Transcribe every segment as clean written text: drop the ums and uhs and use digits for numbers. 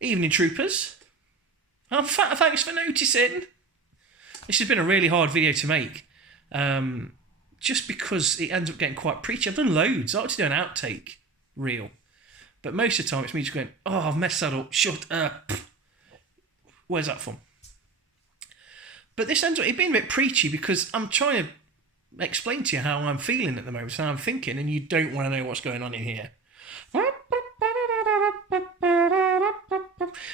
Evening, troopers. Thanks for noticing. This has been a really hard video to make, just because it ends up getting quite preachy. I've done loads. I like to do an outtake reel, but most of the time it's me just going, "Oh, I've messed that up. Shut up." Where's that from? But this ends up being a bit preachy because I'm trying to explain to you how I'm feeling at the moment, how I'm thinking, and you don't want to know what's going on in here.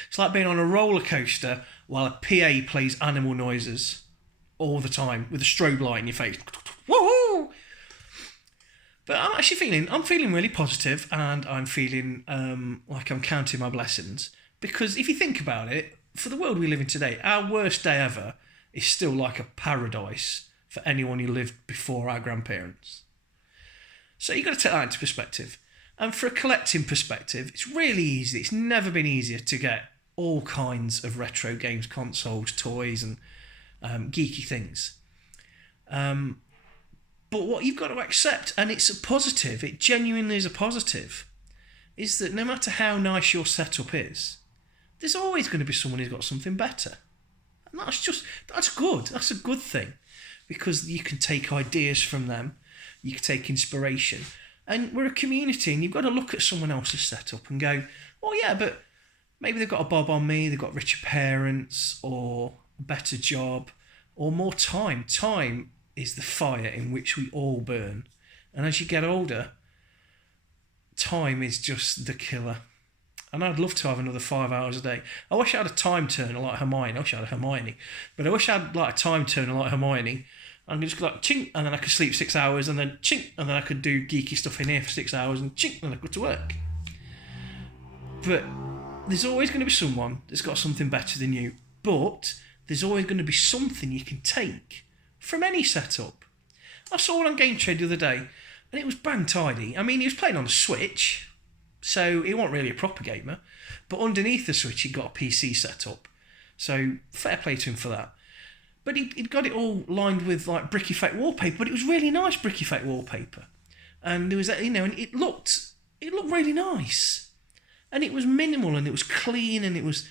It's like being on a roller coaster while a PA plays animal noises all the time with a strobe light in your face. Woohoo! But I'm feeling really positive, and I'm feeling like I'm counting my blessings. Because if you think about it, for the world we live in today, our worst day ever is still like a paradise for anyone who lived before our grandparents. So you've got to take that into perspective. And for a collecting perspective, it's really easy. It's never been easier to get all kinds of retro games, consoles, toys, and geeky things. But what you've got to accept, and it's a positive, it genuinely is a positive, is that no matter how nice your setup is, there's always going to be someone who's got something better. And that's good. That's a good thing. Because you can take ideas from them, you can take inspiration. And we're a community, and you've got to look at someone else's setup and go, oh yeah, but maybe they've got a bob on me, they've got richer parents, or a better job, or more time. Time is the fire in which we all burn. And as you get older, time is just the killer. And I'd love to have another 5 hours a day. I wish I had a time turner like Hermione. I wish I had a Hermione. But I wish I had like a time turner like Hermione. And just like chink, and then I could sleep 6 hours, and then chink, and then I could do geeky stuff in here for 6 hours, and chink, and then I could go to work. But there's always going to be someone that's got something better than you. But there's always going to be something you can take from any setup. I saw one on Game Trade the other day, and it was bang tidy. I mean, he was playing on a Switch, so he wasn't really a proper gamer. But underneath the Switch, he got a PC setup. So fair play to him for that. But he'd got it all lined with like brick effect wallpaper, but it was really nice brick effect wallpaper. And there was that, and it looked really nice. And it was minimal, and it was clean, and there was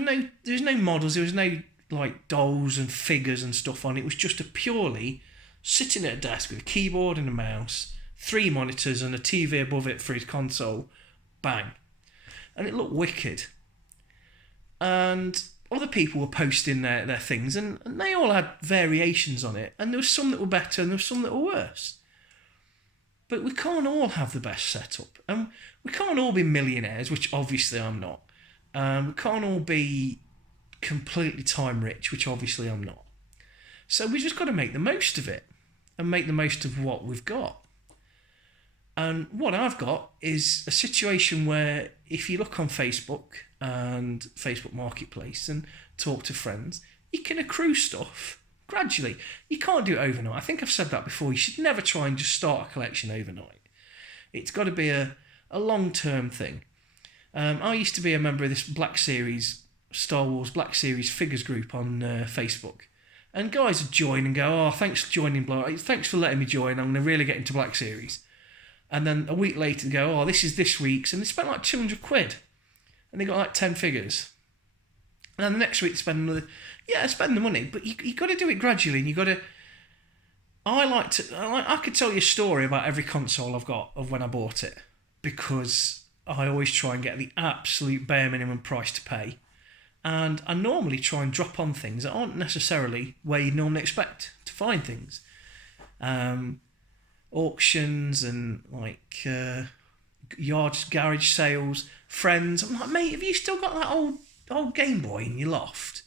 no models, there was no like dolls and figures and stuff on. It was just a purely sitting at a desk with a keyboard and a mouse, 3 monitors and a TV above it for his console. Bang. And it looked wicked. And other people were posting their things, and they all had variations on it, and there was some that were better and there was some that were worse. But we can't all have the best setup, and we can't all be millionaires, which obviously I'm not. We can't all be completely time rich, which obviously I'm not. So we just got to make the most of it and make the most of what we've got. And what I've got is a situation where if you look on Facebook and Facebook Marketplace and talk to friends, you can accrue stuff gradually. You can't do it overnight. I think I've said that before. You should never try and just start a collection overnight. It's got to be a long-term thing. I used to be a member of this Star Wars Black Series figures group on Facebook. And guys would join and go, oh, thanks for joining, thanks for letting me join. I'm going to really get into Black Series. And then a week later, they go, oh, this is this week's. And they spent like 200 quid. And they got like 10 figures. And then the next week, they spend another... Yeah, spend the money. But you got to do it gradually. And you got to... I could tell you a story about every console I've got of when I bought it. Because I always try and get the absolute bare minimum price to pay. And I normally try and drop on things that aren't necessarily where you'd normally expect to find things. Auctions and like garage sales, friends. I'm like, mate, have you still got that old Game Boy in your loft?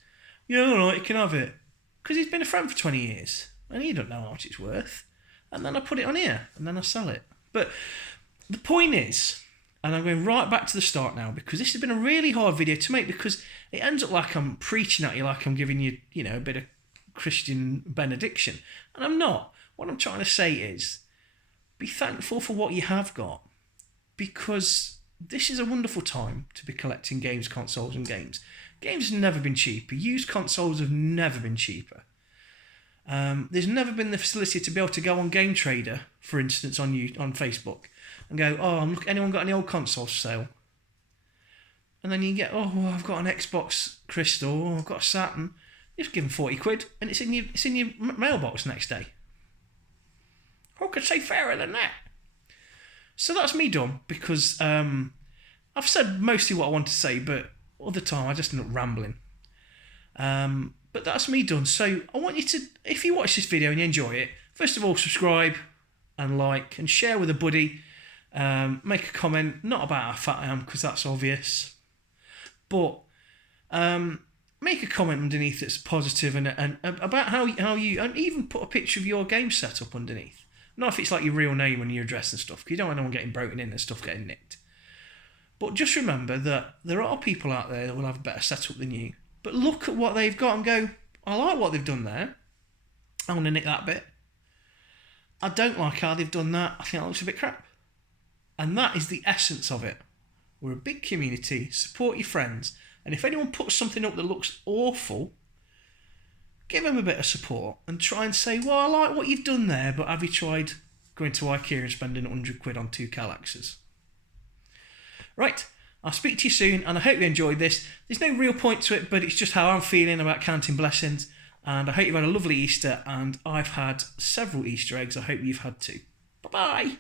Yeah, all right, you can have it. Because he's been a friend for 20 years and he don't know how much it's worth. And then I put it on here and then I sell it. But the point is, and I'm going right back to the start now, because this has been a really hard video to make, because it ends up like I'm preaching at you, like I'm giving you, a bit of Christian benediction. And I'm not. What I'm trying to say is, be thankful for what you have got, because this is a wonderful time to be collecting games, consoles and games. Games have never been cheaper. Used consoles have never been cheaper. There's never been the facility to be able to go on Game Trader, for instance, on Facebook, and go, oh, look, anyone got any old consoles for sale? And then you get, oh, well, I've got an Xbox Crystal, or I've got a Saturn. You just give them 40 quid, and it's in your mailbox next day. Who could say fairer than that? So that's me done, because I've said mostly what I want to say, but all the time I just end up rambling. But that's me done. So I want you to, if you watch this video and you enjoy it, first of all, subscribe and like and share with a buddy. Make a comment, not about how fat I am, because that's obvious. But make a comment underneath that's positive and about how you, and even put a picture of your game setup underneath. Not if it's like your real name and your address and stuff, because you don't want anyone getting broken in and stuff getting nicked. But just remember that there are people out there that will have a better setup than you. But look at what they've got and go, I like what they've done there. I want to nick that bit. I don't like how they've done that. I think that looks a bit crap. And that is the essence of it. We're a big community. Support your friends. And if anyone puts something up that looks awful, give them a bit of support and try and say, well, I like what you've done there, but have you tried going to IKEA and spending 100 quid on 2 Kallaxes? Right, I'll speak to you soon, and I hope you enjoyed this. There's no real point to it, but it's just how I'm feeling about counting blessings, and I hope you've had a lovely Easter, and I've had several Easter eggs. I hope you've had too. Bye-bye.